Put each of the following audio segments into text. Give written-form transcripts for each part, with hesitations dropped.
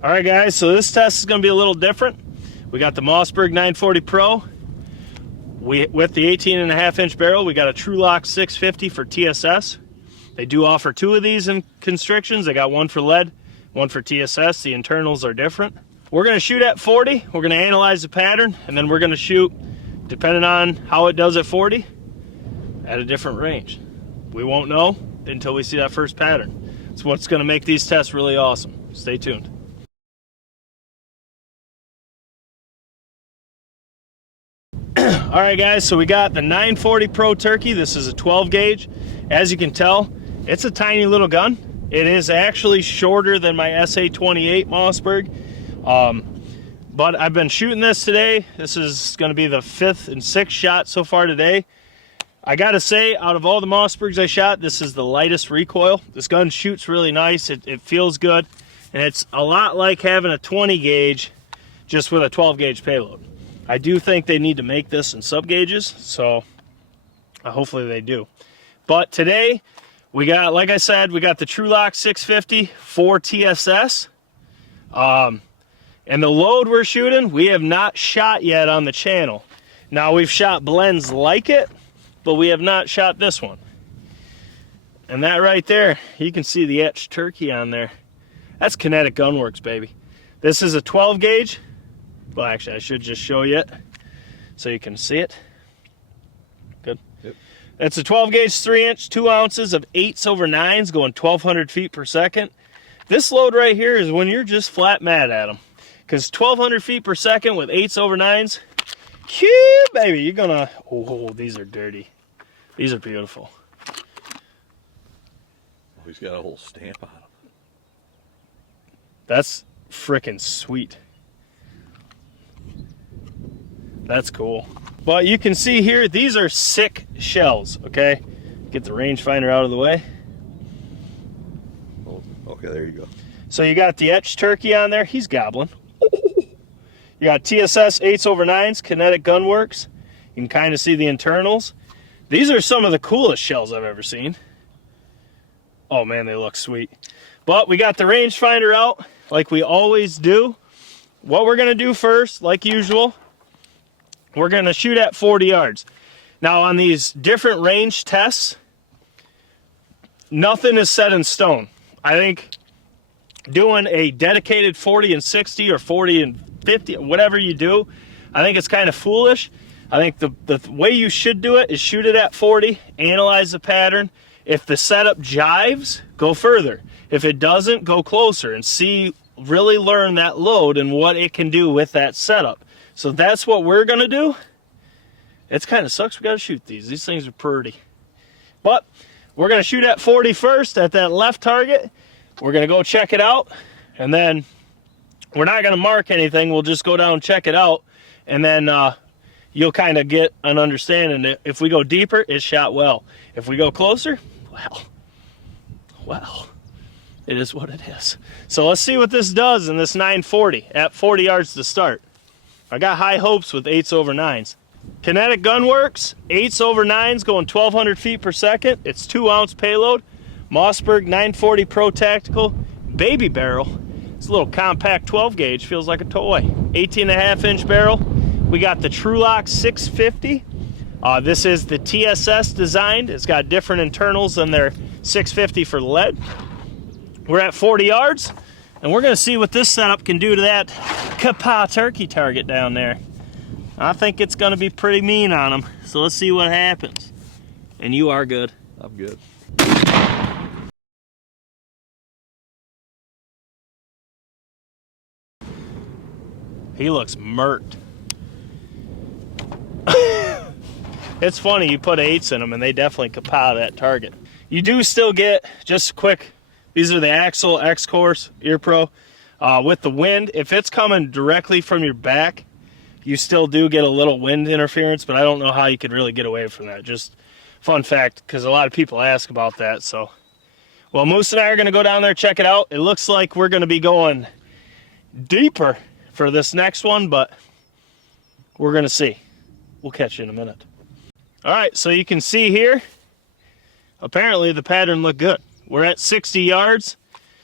All right, guys, so this test is going to be a little different. We got the Mossberg 940 Pro. With the 18.5-inch barrel, we got a trulock 650 for TSS. They do offer two of these in constrictions. They got one for lead, one for TSS. The internals are different. We're going to shoot at 40. We're going to analyze the pattern, and then we're going to shoot, depending on how it does at 40, at a different range. We won't know until we see that first pattern. It's what's going to make these tests really awesome. Stay tuned. All right, guys, so we got the 940 Pro Turkey. This is a 12 gauge. As you can tell, it's a tiny little gun. It is actually shorter than my SA-28 Mossberg. But I've been shooting this today. This is going to be the 5th and 6th shot so far today. I gotta say, out of all the Mossbergs I shot, this is the lightest recoil. This gun shoots really nice. It feels good, and it's a lot like having a 20 gauge just with a 12 gauge payload. I do think they need to make this in sub gauges, so hopefully they do. But today we got, like I said, we got the trulock 650 for TSS. And the load we're shooting, we have not shot yet on the channel. Now, we've shot blends like it, but we have not shot this one. And that right there, you can see the etched turkey on there. That's Kinetic Gunwerks, baby. This is a 12 gauge. Well, actually, I should just show you it so you can see it. Good. Yep. It's a 12 gauge 3-inch, 2 ounces of 8s/9s going 1,200 feet per second. This load right here is when you're just flat mad at them. Because 1,200 feet per second with 8s/9s, cute, baby. You're gonna, oh, these are dirty. These are beautiful. Oh, he's got a whole stamp on him. That's freaking sweet. That's cool. But you can see here, these are sick shells, okay? Get the rangefinder out of the way. Oh, okay, there you go. So you got the etched turkey on there. He's gobbling. You got TSS 8s/9s, Kinetic Gunwerks. You can kind of see the internals. These are some of the coolest shells I've ever seen. Oh man, they look sweet. But we got the rangefinder out like we always do. What we're gonna do first, like usual, we're gonna shoot at 40 yards. Now on these different range tests, nothing is set in stone. I think doing a dedicated 40 and 60 or 40 and 50, whatever you do, I think it's kind of foolish. I think the way you should do it is shoot it at 40, analyze the pattern. If the setup jives, go further. If it doesn't, go closer and see, really learn that load and what it can do with that setup. So that's what we're gonna do. It's kind of sucks we gotta shoot these. These things are pretty. But we're gonna shoot at 40 first at that left target. We're gonna go check it out, and then we're not gonna mark anything. We'll just go down and check it out, and then you'll kind of get an understanding that if we go deeper, it's shot well. If we go closer, well, it is what it is. So let's see what this does in this 940 at 40 yards to start. I got high hopes with 8s/9s. Kinetic Gunwerks, 8s/9s going 1,200 feet per second. It's 2-ounce payload. Mossberg 940 Pro Tactical baby barrel. It's a little compact 12 gauge, feels like a toy. 18.5-inch barrel. We got the trulock 650. This is the TSS designed. It's got different internals than their 650 for lead. We're at 40 yards, and we're gonna see what this setup can do to that Kapa turkey target down there. I think it's gonna be pretty mean on him. So let's see what happens. And you are good. I'm good. He looks murked. It's funny, you put 8s in them and they definitely Kapa that target. You do still get, just quick, these are the Axle X-Course Ear Pro. With the wind, if it's coming directly from your back, you still do get a little wind interference, but I don't know how you could really get away from that. Just fun fact, because a lot of people ask about that. So, well, Moose and I are going to go down there, check it out. It looks like we're going to be going deeper for this next one, but we're going to see. We'll catch you in a minute. All right, so you can see here, apparently the pattern looked good. We're at 60 yards,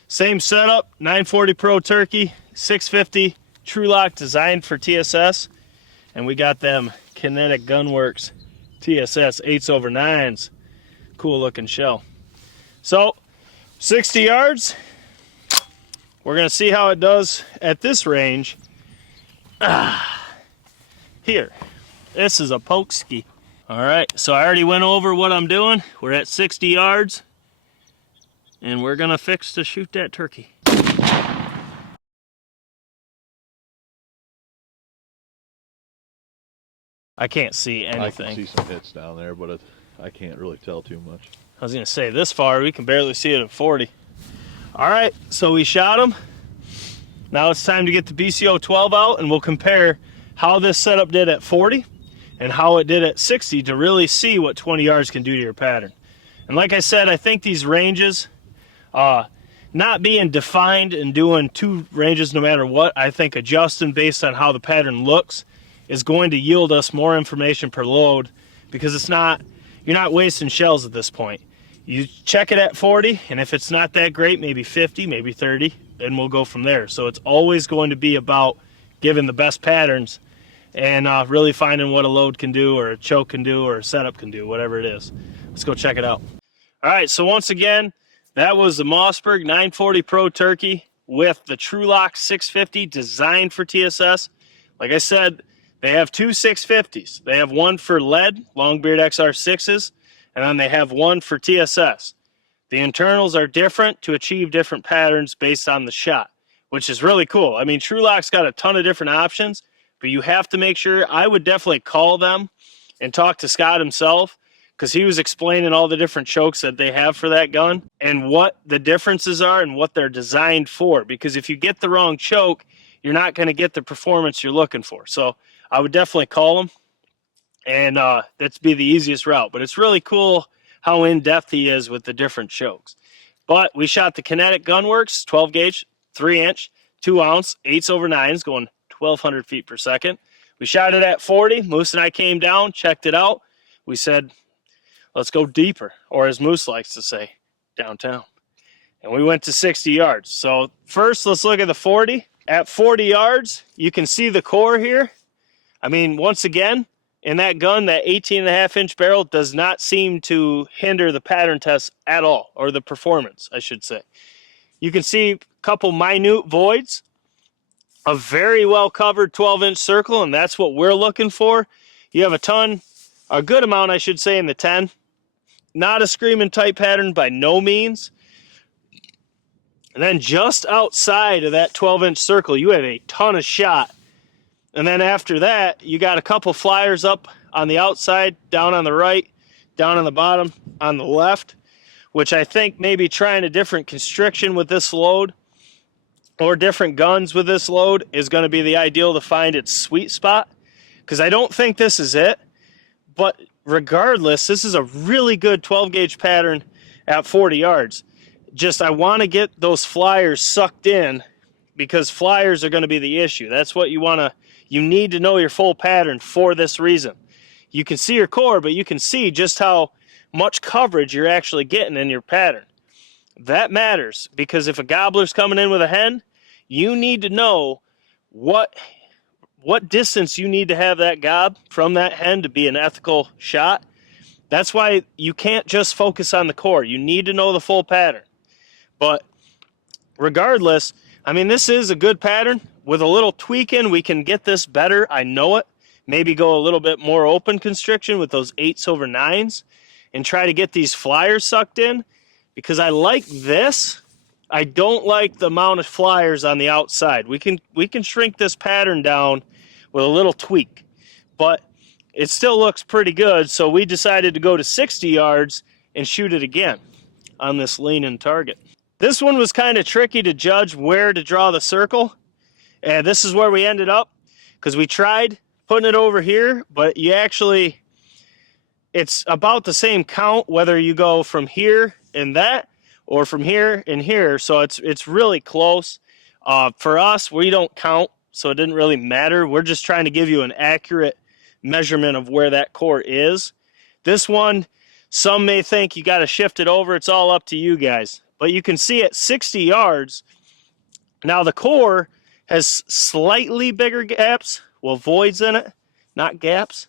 same setup, 940 Pro Turkey, 650 trulock designed for TSS, and we got them Kinetic Gunwerks TSS 8s/9s. Cool looking shell. So 60 yards. We're gonna see how it does at this range. Here, this is a poke ski. All right, so I already went over what I'm doing. We're at 60 yards, and we're gonna fix to shoot that turkey. I can't see anything. I can see some hits down there, but I can't really tell too much. I was gonna say, this far, we can barely see it at 40. All right, so we shot them. Now it's time to get the BCO 12 out, and we'll compare how this setup did at 40 and how it did at 60 to really see what 20 yards can do to your pattern. And like I said, I think these ranges, not being defined and doing two ranges no matter what, I think adjusting based on how the pattern looks is going to yield us more information per load, because it's not, you're not wasting shells at this point. You check it at 40, and if it's not that great, maybe 50, maybe 30, and we'll go from there. So it's always going to be about giving the best patterns and really finding what a load can do, or a choke can do, or a setup can do, whatever it is. Let's go check it out. All right, so once again, that was the Mossberg 940 Pro Turkey with the trulock 650 designed for TSS. Like I said, they have two 650s. They have one for lead, Longbeard XR6s, and then they have one for TSS. The internals are different to achieve different patterns based on the shot, which is really cool. I mean, trulock's got a ton of different options, but you have to make sure. I would definitely call them and talk to Scott himself, because he was explaining all the different chokes that they have for that gun and what the differences are and what they're designed for. Because if you get the wrong choke, you're not going to get the performance you're looking for. So I would definitely call them, and that'd be the easiest route. But it's really cool how in-depth he is with the different chokes. But we shot the Kinetic Gunwerks 12 gauge, 3-inch, 2-ounce, 8s/9s, going 1,200 feet per second. We shot it at 40. Moose and I came down, checked it out. We said, let's go deeper, or as Moose likes to say, downtown. And we went to 60 yards. So first, let's look at the 40. At 40 yards, you can see the core here. I mean, once again, in that gun, that 18.5-inch barrel does not seem to hinder the pattern test at all, or the performance, I should say. You can see a couple minute voids, a very well-covered 12-inch circle, and that's what we're looking for. You have a good amount, I should say, in the 10. Not a screaming tight pattern by no means. And then just outside of that 12-inch circle, you have a ton of shot. And then after that, you got a couple flyers up on the outside, down on the right, down on the bottom, on the left, which I think maybe trying a different constriction with this load or different guns with this load is going to be the ideal to find its sweet spot, because I don't think this is it. But regardless, this is a really good 12-gauge pattern at 40 yards. Just I want to get those flyers sucked in, because flyers are going to be the issue. That's what you need to know your full pattern for this reason. You can see your core, but you can see just how much coverage you're actually getting in your pattern. That matters, because if a gobbler's coming in with a hen, you need to know what distance you need to have that gob from that hen to be an ethical shot. That's why you can't just focus on the core. You need to know the full pattern. But regardless, I mean, this is a good pattern. With a little tweaking, we can get this better. I know it. Maybe go a little bit more open constriction with those 8s/9s and try to get these flyers sucked in, because I like this. I don't like the amount of flyers on the outside. We can shrink this pattern down with a little tweak, but it still looks pretty good. So we decided to go to 60 yards and shoot it again on this lean-in target. This one was kind of tricky to judge where to draw the circle, and this is where we ended up, because we tried putting it over here, but it's about the same count whether you go from here and that or from here and here. So it's really close. For us, we don't count, so it didn't really matter. We're just trying to give you an accurate measurement of where that core is. This one, some may think you got to shift it over. It's all up to you guys. But you can see at 60 yards, now the core has slightly bigger gaps, well, voids in it, not gaps,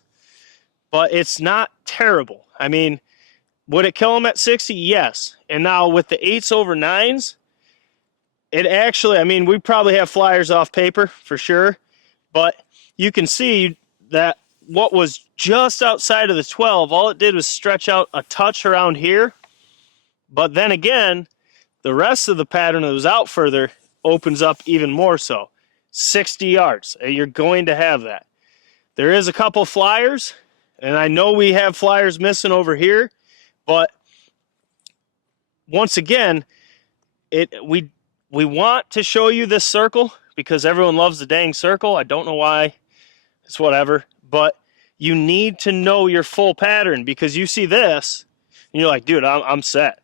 but it's not terrible. I mean, would it kill them at 60? Yes. And now with the 8s over 9s, it actually, I mean, we probably have flyers off paper for sure, but you can see that what was just outside of the 12, all it did was stretch out a touch around here. But then again, the rest of the pattern that was out further opens up even more so. 60 yards. You're going to have that. There is a couple flyers, and I know we have flyers missing over here, but once again, we want to show you this circle because everyone loves the dang circle. I don't know why. It's whatever. But you need to know your full pattern because you see this, and you're like, dude, I'm set.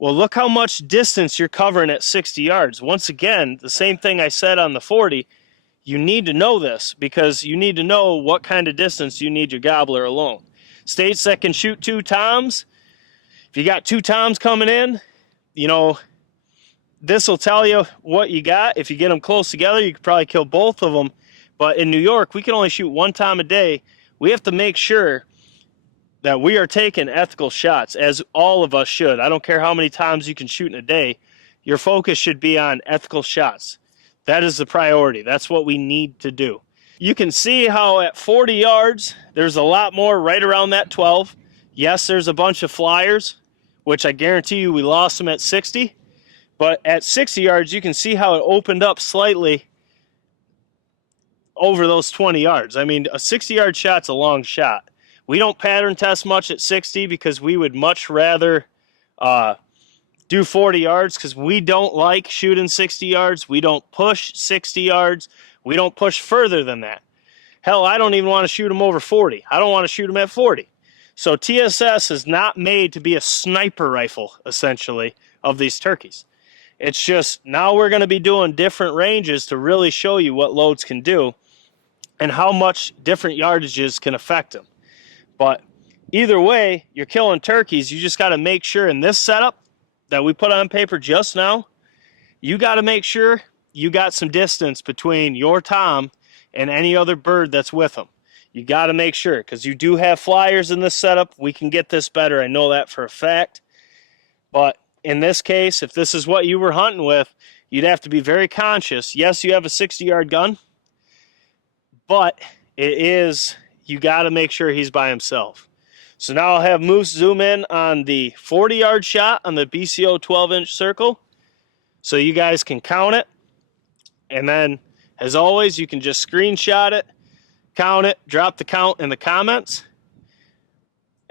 Well, look how much distance you're covering at 60 yards. Once again, the same thing I said on the 40, you need to know this because you need to know what kind of distance you need your gobbler alone. States that can shoot 2 toms, if you got 2 toms coming in, you know, this will tell you what you got. If you get them close together, you could probably kill both of them. But in New York, we can only shoot 1 tom a day. We have to make sure that we are taking ethical shots, as all of us should. I don't care how many times you can shoot in a day. Your focus should be on ethical shots. That is the priority. That's what we need to do. You can see how at 40 yards, there's a lot more right around that 12. Yes, there's a bunch of flyers, which I guarantee you we lost them at 60. But at 60 yards, you can see how it opened up slightly over those 20 yards. I mean, a 60-yard shot's a long shot. We don't pattern test much at 60 because we would much rather do 40 yards because we don't like shooting 60 yards. We don't push 60 yards. We don't push further than that. Hell, I don't even want to shoot them over 40. I don't want to shoot them at 40. So TSS is not made to be a sniper rifle, essentially, of these turkeys. It's just now we're going to be doing different ranges to really show you what loads can do and how much different yardages can affect them. But either way, you're killing turkeys. You just got to make sure in this setup that we put on paper just now, you got to make sure you got some distance between your tom and any other bird that's with them. You got to make sure because you do have flyers in this setup. We can get this better. I know that for a fact. But in this case, if this is what you were hunting with, you'd have to be very conscious. Yes, you have a 60-yard gun, but it is, you got to make sure he's by himself. So now I'll have Moose zoom in on the 40-yard shot on the BCO 12-inch circle so you guys can count it. And then, as always, you can just screenshot it, count it, drop the count in the comments.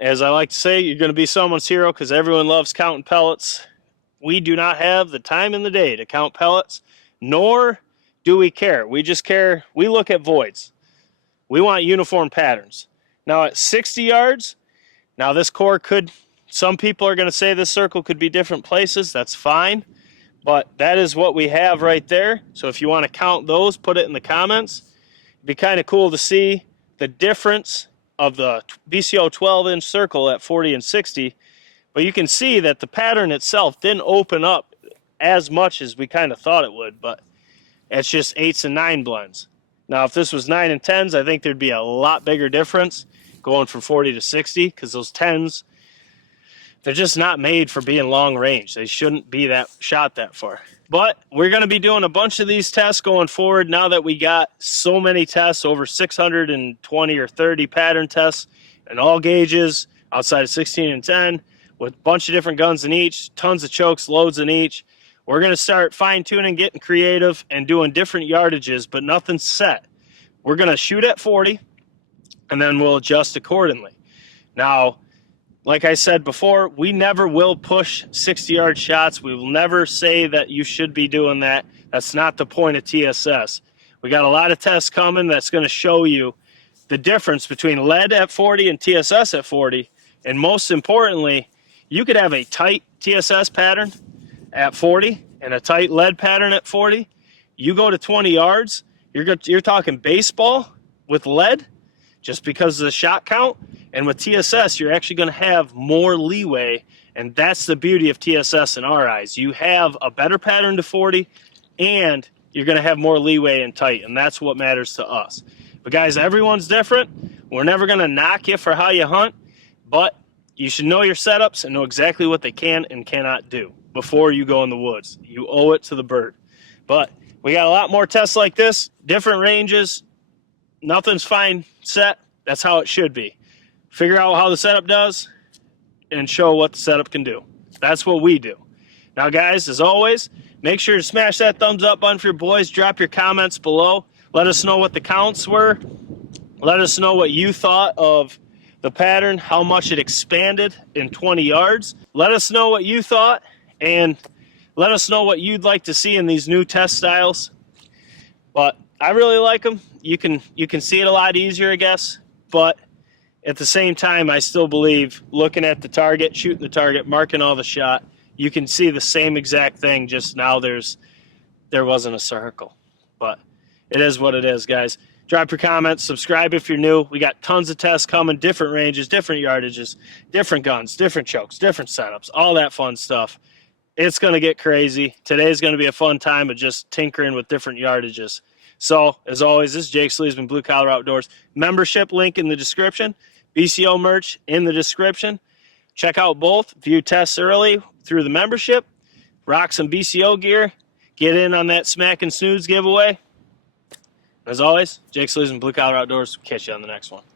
As I like to say, you're going to be someone's hero because everyone loves counting pellets. We do not have the time in the day to count pellets, nor do we care. We just care, we look at voids. We want uniform patterns. Now at 60 yards, now this core could, some people are going to say this circle could be different places. That's fine. But that is what we have right there. So if you want to count those, put it in the comments. It'd be kind of cool to see the difference of the BCO 12-inch circle at 40 and 60. But you can see that the pattern itself didn't open up as much as we kind of thought it would. But it's just 8s and 9 blends. Now, if this was 9 and 10s, I think there'd be a lot bigger difference going from 40 to 60 because those 10s, they're just not made for being long range. They shouldn't be that shot that far. But we're going to be doing a bunch of these tests going forward now that we got so many tests, over 620 or 30 pattern tests and all gauges outside of 16 and 10 with a bunch of different guns in each, tons of chokes, loads in each. We're going to start fine-tuning, getting creative, and doing different yardages, but nothing's set. We're going to shoot at 40, and then we'll adjust accordingly. Now, like I said before, we never will push 60-yard shots. We will never say that you should be doing that. That's not the point of TSS. We got a lot of tests coming that's going to show you the difference between lead at 40 and TSS at 40. And most importantly, you could have a tight TSS pattern at 40 and a tight lead pattern at 40. You go to 20 yards, you're talking baseball with lead just because of the shot count. And with TSS, you're actually going to have more leeway, and that's the beauty of TSS in our eyes. You have a better pattern to 40, and you're going to have more leeway in tight, and that's what matters to us. But guys, everyone's different. We're never going to knock you for how you hunt, but you should know your setups and know exactly what they can and cannot do before you go in the woods. You owe it to the bird. But we got a lot more tests like this, different ranges. Nothing's fine set. That's how it should be. Figure out how the setup does and show what the setup can do. That's what we do. Now, guys, as always, make sure to smash that thumbs up button for your boys. Drop your comments below. Let us know what the counts were. Let us know what you thought of the pattern, how much it expanded in 20 yards. Let us know what you thought, and let us know what you'd like to see in these new test styles. But I really like them. You can see it a lot easier, I guess. But at the same time, I still believe looking at the target, shooting the target, marking all the shot, you can see the same exact thing, just now there wasn't a circle. But it is what it is, guys. Drop your comments, subscribe if you're new. We got tons of tests coming, different ranges, different yardages, different guns, different chokes, different setups, all that fun stuff. It's going to get crazy. Today's going to be a fun time of just tinkering with different yardages. So, as always, this is Jake Sleesman, Blue Collar Outdoors. Membership link in the description. BCO merch in the description. Check out both. View tests early through the membership. Rock some BCO gear. Get in on that Smack and Snooze giveaway. As always, Jake Sleesman, Blue Collar Outdoors. Catch you on the next one.